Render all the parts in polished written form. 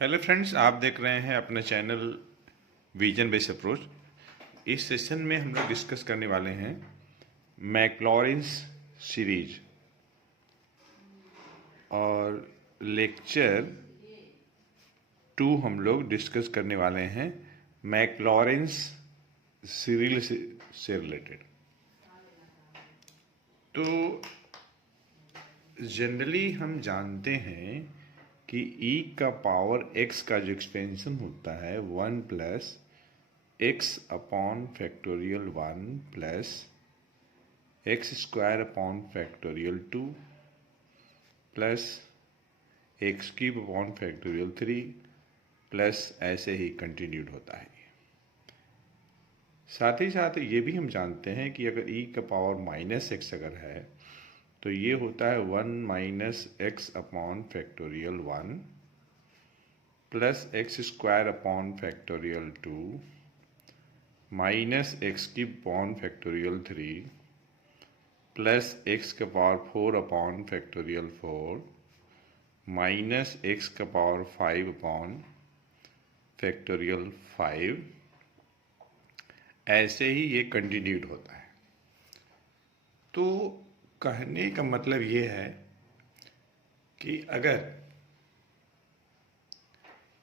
Hello friends, आप देख रहे हैं अपने चैनल विजन बेस्ड अप्रोच। इस सेशन में हम लोग डिस्कस करने वाले हैं मैक्लॉरिन्स सीरीज और लेक्चर 2 हम लोग डिस्कस करने वाले हैं मैक्लॉरिन्स सीरीज से रिलेटेड। तो जनरली हम जानते हैं कि e का पावर x का जो एक्सपेंशन होता है 1 plus x upon factorial 1 plus x square upon factorial 2 plus x cube upon factorial 3 plus ऐसे ही कंटिन्यूड होता है। साथ ही साथ ये भी हम जानते हैं कि अगर e का पावर माइनस एक्स अगर है तो ये होता है 1 minus x upon factorial 1 plus x square upon factorial 2 minus x cube upon factorial 3 plus x का power 4 upon factorial 4 minus x का पावर 5 अपॉन फैक्टोरियल 5। ऐसे ही ये कंटिन्यूड होता है। तो कहने का मतलब ये है कि अगर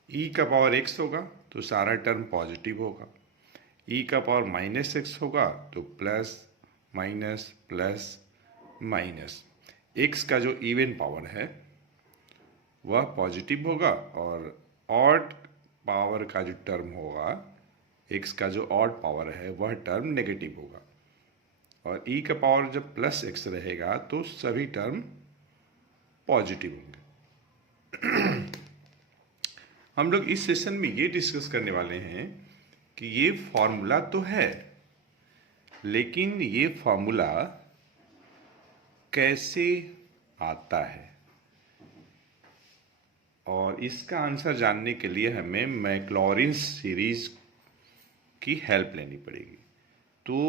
e का पावर x होगा तो सारा टर्म पॉजिटिव होगा, e का पावर माइनस एक्स होगा तो plus minus plus minus. x का जो इवन पावर है वह पॉजिटिव होगा और ऑड पावर का जो टर्म होगा, x का जो ऑड पावर है वह टर्म नेगेटिव होगा। और e का पावर जब प्लस एक्स रहेगा तो सभी टर्म पॉजिटिव होंगे। हम लोग इस सेशन में ये डिस्कस करने वाले हैं कि ये फॉर्मूला तो है, लेकिन ये फॉर्मूला कैसे आता है और इसका आंसर जानने के लिए हमें मैक्लॉरिन्स सीरीज की हेल्प लेनी पड़ेगी। तो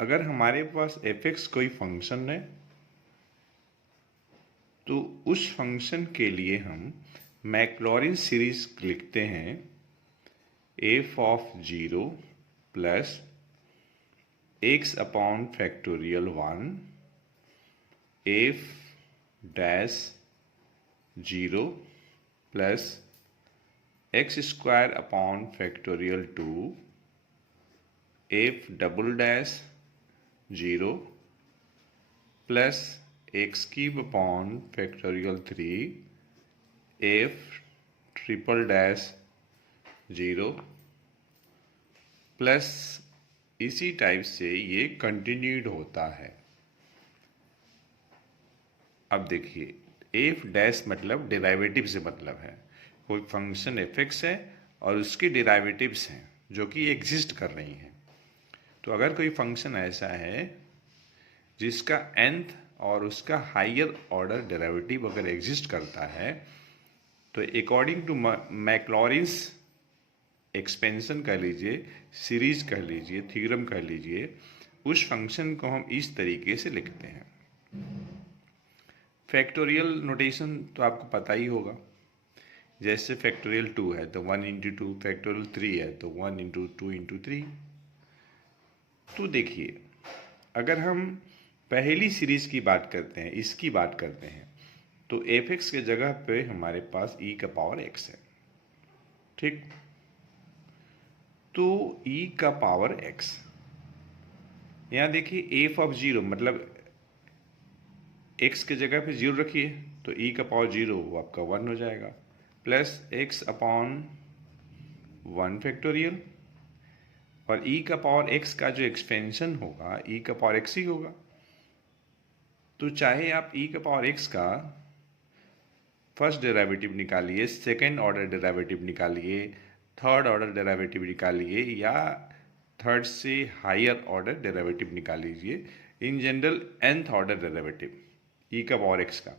अगर हमारे पास f(x) कोई फंक्शन है तो उस फंक्शन के लिए हम मैक्लॉरिन्स सीरीज लिखते हैं f of 0 plus x upon factorial 1 f dash 0 plus x square upon factorial 2 f double dash 0 plus x cube upon factorial 3 f triple dash 0 plus इसी टाइप से ये कंटिन्यूड होता है। अब देखिए एफ डैश मतलब डेरिवेटिव से मतलब है, कोई फंक्शन f(x) है और उसकी डेरिवेटिव्स हैं जो कि एग्जिस्ट कर रही हैं। तो अगर कोई फंक्शन ऐसा है जिसका nth और उसका हायर ऑर्डर डेरिवेटिव अगर एग्जिस्ट करता है तो अकॉर्डिंग टू मैक्लॉरिन्स एक्सपेंशन कह लीजिए, सीरीज कह लीजिए, थ्योरम कह लीजिए, उस फंक्शन को हम इस तरीके से लिखते हैं। फैक्टोरियल नोटेशन तो आपको पता ही होगा, जैसे फैक्टोरियल 2 है तो 1 इंटू 2, फैक्टोरियल 3 है तो 1 इंटू 2 इंटू 3। तो देखिए अगर हम पहली सीरीज की बात करते हैं, इसकी बात करते हैं, तो f(x) के जगह पे हमारे पास e का पावर x है, ठीक। तो e का पावर x, यहाँ देखिए f ऑफ 0 मतलब x के जगह पे 0 रखिए तो e का पावर 0 वो आपका 1 हो जाएगा, प्लस x अपॉन 1 फैक्टोरियल, और e का पावर x का जो एक्सपेंशन होगा e का पावर x ही होगा। तो चाहे आप e का पावर x का फर्स्ट डेरिवेटिव निकालिए, सेकेंड ऑर्डर डेरिवेटिव निकालिए, थर्ड ऑर्डर डेरिवेटिव निकालिए या थर्ड से हायर ऑर्डर डेरिवेटिव निकाल लीजिए, in general nth order derivative e का पावर x का,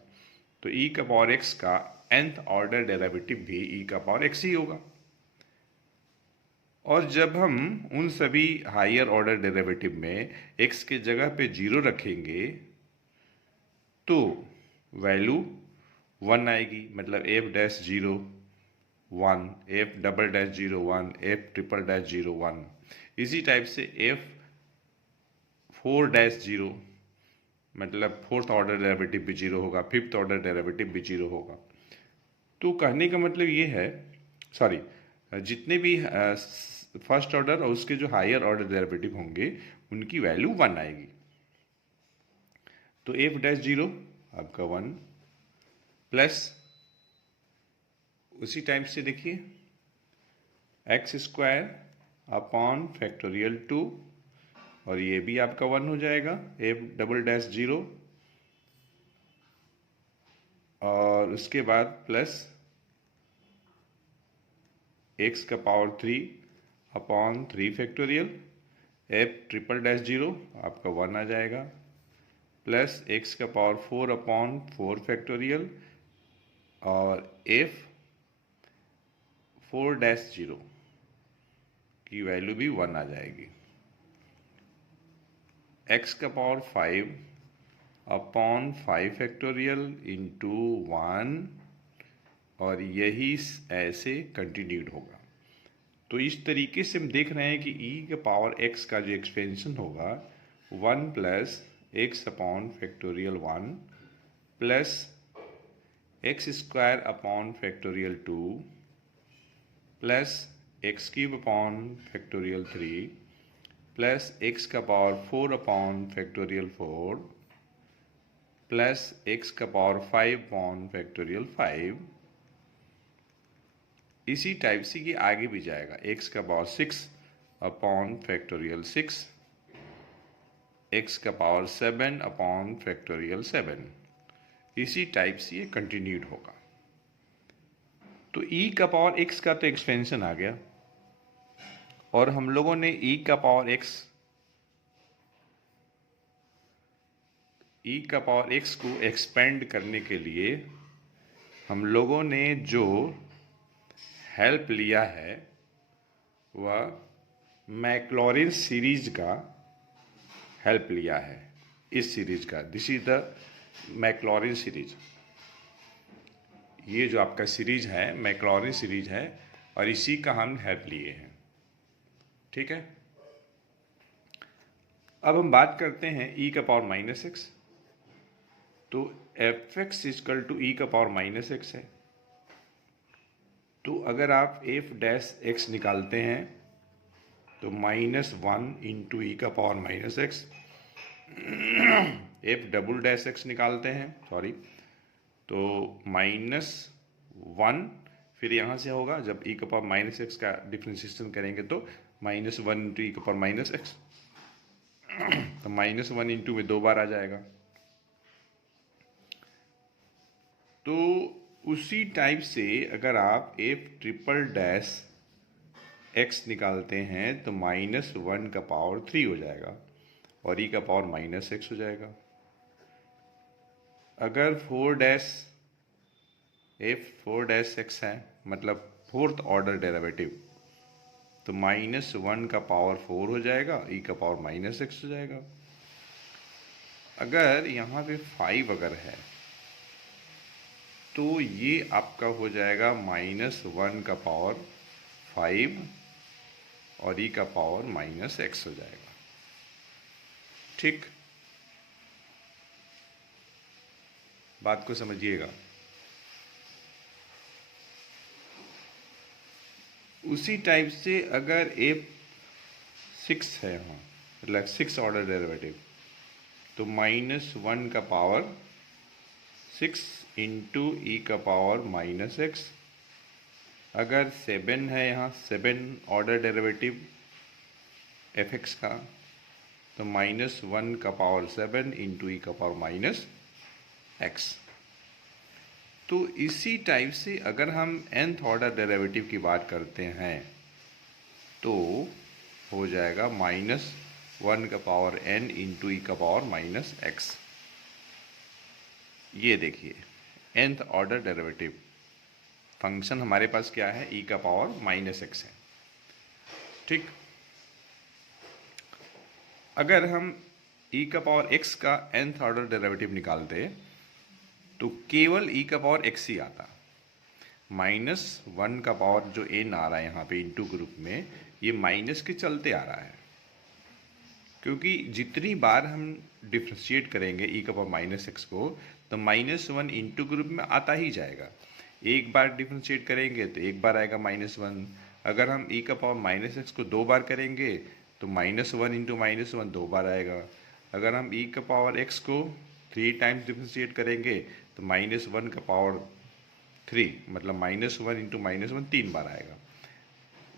तो e का पावर x का nth ऑर्डर डेरिवेटिव भी e का पावर x ही होगा। और जब हम उन सभी हायर ऑर्डर डेरिवेटिव में x के जगह पे 0 रखेंगे तो वैल्यू 1 आएगी, मतलब f dash 0 1, F double dash 0 1, F triple dash 0 1। इसी टाइप से एफ 4 डैश 0 मतलब फोर्थ ऑर्डर डेरिवेटिव भी 0 होगा, फिफ्थ ऑर्डर डेरिवेटिव भी 0 होगा। तो कहने का मतलब ये है, सॉरी, जितने भी फर्स्ट ऑर्डर और उसके जो हायर ऑर्डर डेरिवेटिव होंगे उनकी वैल्यू 1 आएगी। तो एफ डैश 0 आपका 1 प्लस उसी टाइप से देखिए एक्स स्क्वायर अपॉन फैक्टोरियल 2, और ये भी आपका 1 हो जाएगा, एफ डबल डैश 0, और उसके बाद प्लस एक्स का power 3 upon 3 factorial, F triple dash 0 आपका 1 आ जाएगा, प्लस एक्स का पावर 4 अपॉन 4 फैक्टोरियल, और एफ 4 डैश 0 की वैल्यू भी 1 आ जाएगी, एक्स का पावर 5 अपॉन 5 फैक्टोरियल इंटू 1, और यही ऐसे कंटिन्यूड होगा। तो इस तरीके से हम देख रहे हैं कि e के पावर x का जो एक्सपेंशन होगा 1 plus x upon factorial 1 plus x square upon factorial 2 plus x cube upon factorial 3 plus x का power 4 upon factorial 4 plus x का पावर 5 अपॉन फैक्टोरियल 5। इसी टाइप से ये आगे भी जाएगा, एक्स का पावर 6 अपॉन फैक्टोरियल 6, एक्स का पावर 7 अपॉन फैक्टोरियल 7। इसी टाइप से ये कंटिन्यूड होगा। तो e का पावर x का तो एक्सपेंशन आ गया, और हम लोगों ने e का पावर x को एक्सपेंड करने के लिए हम लोगों ने जो हेल्प लिया है वह मैक्लॉरिन सीरीज का हेल्प लिया है। इस सीरीज का, this is the Maclaurin series. ये जो आपका सीरीज है मैक्लॉरिन सीरीज है, और इसी का हम हेल्प लिए हैं। ठीक है, अब हम बात करते हैं e का पावर माइनस एक्स। तो एफ एक्स इजकल टू ई का पावर माइनस एक्स है। तो अगर आप एफ डैश एक्स निकालते हैं तो -1 इंटू ई का power minus x, F double dash x निकालते हैं, सॉरी, तो -1, फिर यहाँ से होगा जब ई का पावर माइनस एक्स का डिफ्रेंशिएशन करेंगे तो -1 इंटू ई का पावर माइनस एक्स, तो -1 इंटू में 2 बार आ जाएगा। तो उसी टाइप से अगर आप एफ ट्रिपल डैश एक्स निकालते हैं तो -1 का पावर 3 हो जाएगा, और ई का पावर -x हो जाएगा। अगर 4 डैश एक्स है, मतलब फोर्थ ऑर्डर डेरिवेटिव, तो -1 का पावर 4 हो जाएगा, ई का पावर -x हो जाएगा। अगर यहाँ पे 5 अगर है तो ये आपका हो जाएगा -1 का पावर 5, और ई का पावर -x हो जाएगा। ठीक, बात को समझिएगा। उसी टाइप से अगर एफ 6 है यहाँ, मतलब 6 ऑर्डर डेरिवेटिव, तो -1 का पावर 6 इंटू ई का पावर -x। अगर 7 है यहाँ, 7 ऑर्डर डेरिवेटिव एफ एक्स का, तो -1 का पावर 7 इंटू ई का पावर -x। तो इसी टाइप से अगर हम nth ऑर्डर डेरिवेटिव की बात करते हैं तो हो जाएगा -1 का पावर n इंटू ई का पावर -x। ये देखिए nth ऑर्डर डेरिवेटिव फंक्शन हमारे पास क्या है, e का पावर -x है। ठीक, अगर हम e का पावर x का nth ऑर्डर डेरिवेटिव निकालते तो केवल e का पावर x ही आता, -1 का पावर जो n आ रहा है यहाँ पे इंटू ग्रुप में, ये माइनस के चलते आ रहा है, क्योंकि जितनी बार हम डिफ्रेंशिएट करेंगे e का पावर -x को, तो -1 इंटू ग्रुप में आता ही जाएगा। एक बार डिफ्रेंशिएट करेंगे तो एक बार आएगा -1। अगर हम e का पावर -x को 2 बार करेंगे तो -1 इंटू -1 2 बार आएगा। अगर हम e का पावर x को 3 टाइम्स डिफ्रेंशिएट करेंगे तो -1 का पावर 3 मतलब -1 इंटू -1 3 बार आएगा।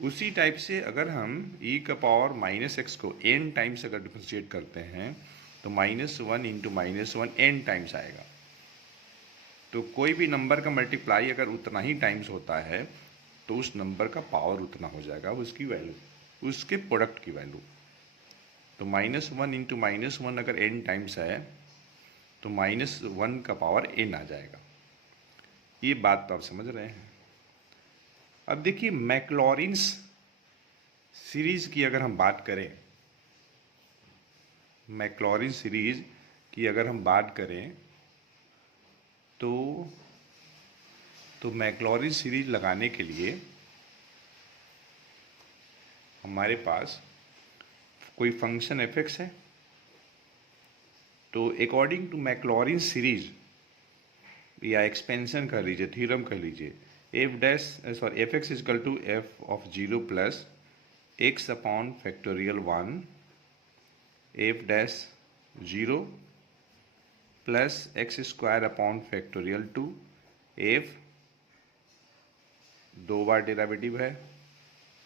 उसी टाइप से अगर हम e का पावर -x को n टाइम्स अगर डिफ्रेंशिएट करते हैं तो -1 इंटू -1 n टाइम्स आएगा। तो कोई भी नंबर का मल्टीप्लाई अगर उतना ही टाइम्स होता है तो उस नंबर का पावर उतना हो जाएगा, उसकी वैल्यू, उसके प्रोडक्ट की वैल्यू। तो -1 इंटू -1 अगर n टाइम्स है तो -1 का पावर n आ जाएगा। ये बात तो आप समझ रहे हैं। अब देखिए मैक्लॉरिन्स सीरीज की अगर हम बात करें, मैक्लॉरिन सीरीज की अगर हम बात करें तो मैक्लॉरिन सीरीज लगाने के लिए हमारे पास कोई फंक्शन f(x) है। तो अकॉर्डिंग टू मैक्लॉरिन सीरीज या एक्सपेंशन कर लीजिए, थ्योरम कर लीजिए, f(x) equal to f of 0 plus x upon factorial 1 f(0) plus x square upon factorial 2 f 2 बार डेरिवेटिव है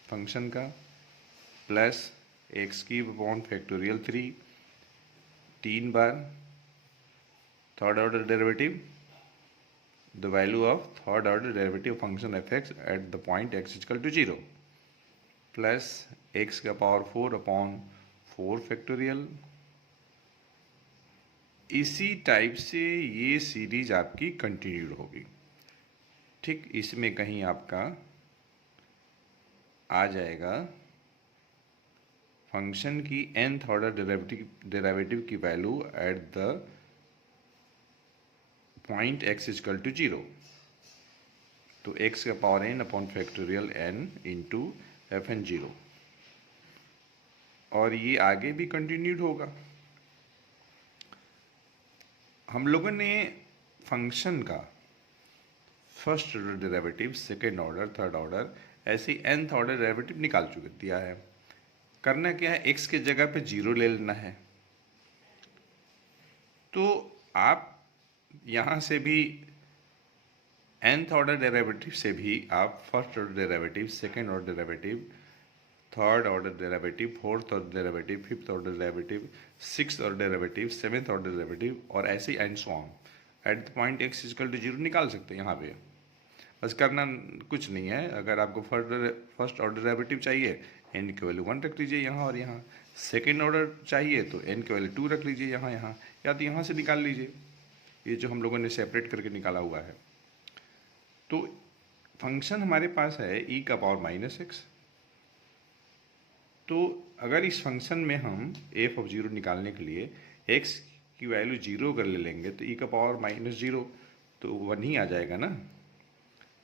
फंक्शन का, plus x cube upon factorial 3 बार third order derivative, the value of third order derivative function f(x) at the point x equal to 0, plus x का power 4 upon 4 factorial. इसी type से ये series आपकी continued होगी। ठीक इसमें कहीं आपका आ जाएगा फंक्शन की nth ऑर्डर डेरिवेटिव की value at the point x equal to 0, तो x का power n upon factorial n into fn 0, और ये आगे भी कंटिन्यूड होगा। हम लोगों ने फंक्शन का first order derivative, second order, third order, ऐसे nth ऑर्डर डेरिवेटिव निकाल चुके दिया है। करना क्या है, x के जगह पे 0 ले लेना है। तो आप यहाँ से भी nth ऑर्डर डेरिवेटिव से भी आप first order derivative, second order derivative, third order derivative, fourth order derivative, fifth order derivative, sixth order derivative, seventh order derivative और ऐसे and so on at the point x equal to 0 निकाल सकते हैं। यहाँ पे बस करना कुछ नहीं है। अगर आपको फर्स्ट ऑर्डर डेरिवेटिव चाहिए n की वैल्यू 1 रख लीजिए यहाँ और यहाँ, सेकेंड ऑर्डर चाहिए तो n की वैल्यू 2 रख लीजिए यहाँ, या तो यहाँ से निकाल लीजिए, ये जो हम लोगों ने सेपरेट करके निकाला हुआ है। तो फंक्शन हमारे पास है e का पावर -x। तो अगर इस फंक्शन में हम f ऑफ 0 निकालने के लिए x की वैल्यू 0 कर ले लेंगे तो e का पावर -0 तो 1 ही आ जाएगा ना।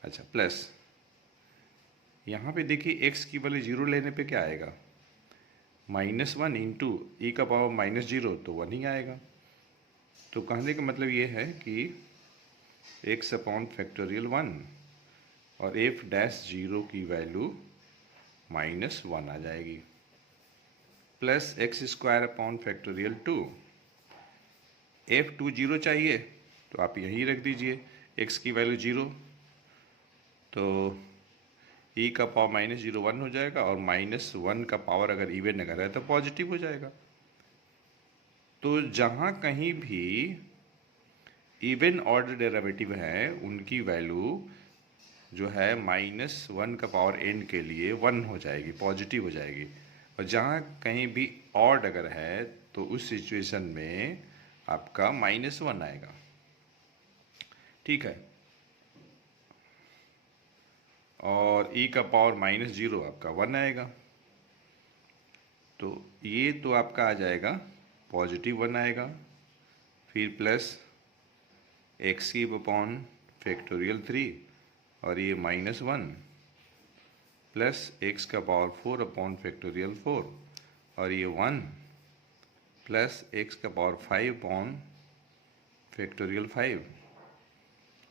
अच्छा, प्लस यहाँ पे देखिए x की वैल्यू 0 लेने पे क्या आएगा, -1 इंटू ई का पावर -0 तो 1 ही आएगा। तो कहने का मतलब ये है कि x अपॉन फैक्टोरियल 1 और f'0 की वैल्यू -1 आ जाएगी, plus x square upon factorial 2, f(0) चाहिए तो आप यहीं रख दीजिए x की वैल्यू 0, तो e का पावर -0 1 हो जाएगा, और -1 का पावर अगर इवन अगर है तो पॉजिटिव हो जाएगा। तो जहाँ कहीं भी इवन ऑर्डर डेरिवेटिव है उनकी वैल्यू जो है -1 का पावर n के लिए 1 हो जाएगी, पॉजिटिव हो जाएगी। और जहाँ कहीं भी ऑड अगर है तो उस सिचुएशन में आपका -1 आएगा। ठीक है, और e का पावर -0 आपका 1 आएगा, तो ये तो आपका आ जाएगा पॉजिटिव 1 आएगा, फिर plus x cube upon factorial 3 और ये -1 प्लस एक्स का पावर 4 अपॉन फैक्टोरियल 4 और ये 1 प्लस एक्स का पावर 5 अपॉन फैक्टोरियल 5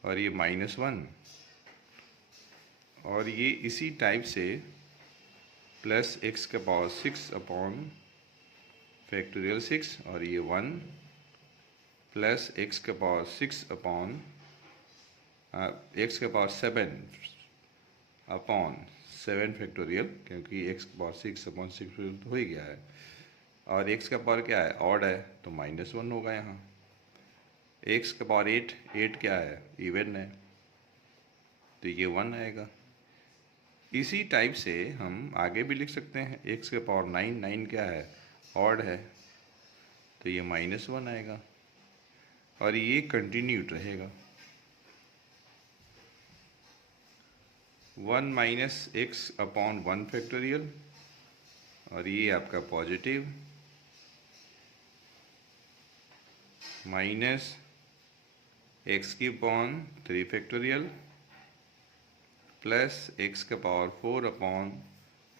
और ये -1 और ये इसी टाइप से प्लस एक्स का पावर 6 अपॉन फैक्टोरियल 6 और ये 1 प्लस एक्स का पावर 6 अपॉन एक्स का पावर 7 अपॉन 7 फैक्टोरियल, क्योंकि एक्स का पावर 6 अपॉन 6 तो हो ही गया है और एक्स का पावर क्या है, ऑड है तो -1 होगा यहाँ। एक्स का पावर 8 क्या है, इवन है तो ये 1 आएगा। इसी टाइप से हम आगे भी लिख सकते हैं, एक्स के पावर 9 क्या है, ऑड है तो ये -1 आएगा और ये कंटिन्यूड रहेगा। 1 माइनस एक्स अपॉन 1 फैक्टोरियल और ये आपका पॉजिटिव माइनस एक्स की अपॉन 3 फैक्टोरियल प्लस एक्स का power 4 upon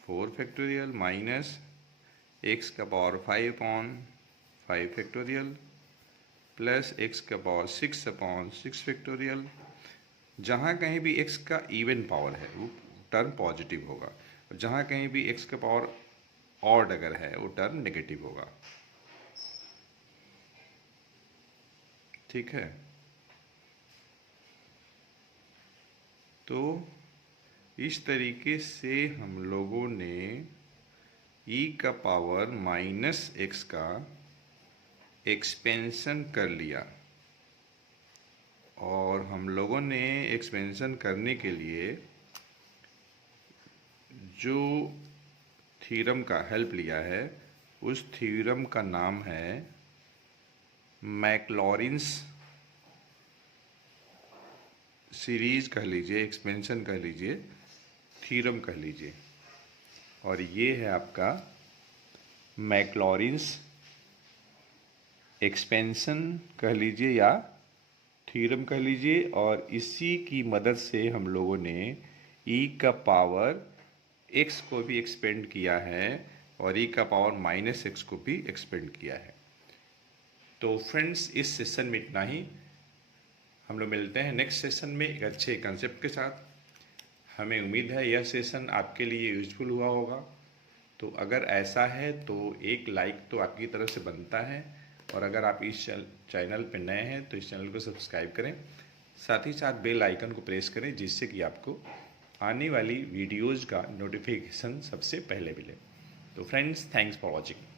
4 factorial minus x का power 5 upon 5 factorial plus x का पावर 6 अपॉन 6 फैक्टोरियल। जहाँ कहीं भी एक्स का इवन पावर है वो टर्म पॉजिटिव होगा और जहाँ कहीं भी एक्स का पावर ऑड अगर है वो टर्म नेगेटिव होगा। ठीक है, तो इस तरीके से हम लोगों ने e का पावर -x का एक्सपेंशन कर लिया और हम लोगों ने एक्सपेंशन करने के लिए जो थ्योरम का हेल्प लिया है उस थ्योरम का नाम है मैक्लॉरिन्स सीरीज कह लीजिए, एक्सपेंशन कह लीजिए, थ्योरम कह लीजिए और ये है आपका मैक्लॉरिन्स एक्सपेंशन कह लीजिए या थ्योरम कह लीजिए और इसी की मदद से हम लोगों ने e का पावर x को भी एक्सपेंड किया है और e का पावर -x को भी एक्सपेंड किया है। तो फ्रेंड्स, इस सेशन में इतना ही। हम लोग मिलते हैं नेक्स्ट सेशन में एक अच्छे कंसेप्ट के साथ। हमें उम्मीद है यह सेशन आपके लिए यूजफुल हुआ होगा। तो अगर ऐसा है तो एक लाइक तो आपकी तरफ से बनता है और अगर आप इस चैनल पर नए हैं तो इस चैनल को सब्सक्राइब करें, साथ ही साथ बेल आइकन को प्रेस करें जिससे कि आपको आने वाली वीडियोज़ का नोटिफिकेशन सबसे पहले मिले। तो फ्रेंड्स, थैंक्स फॉर वॉचिंग।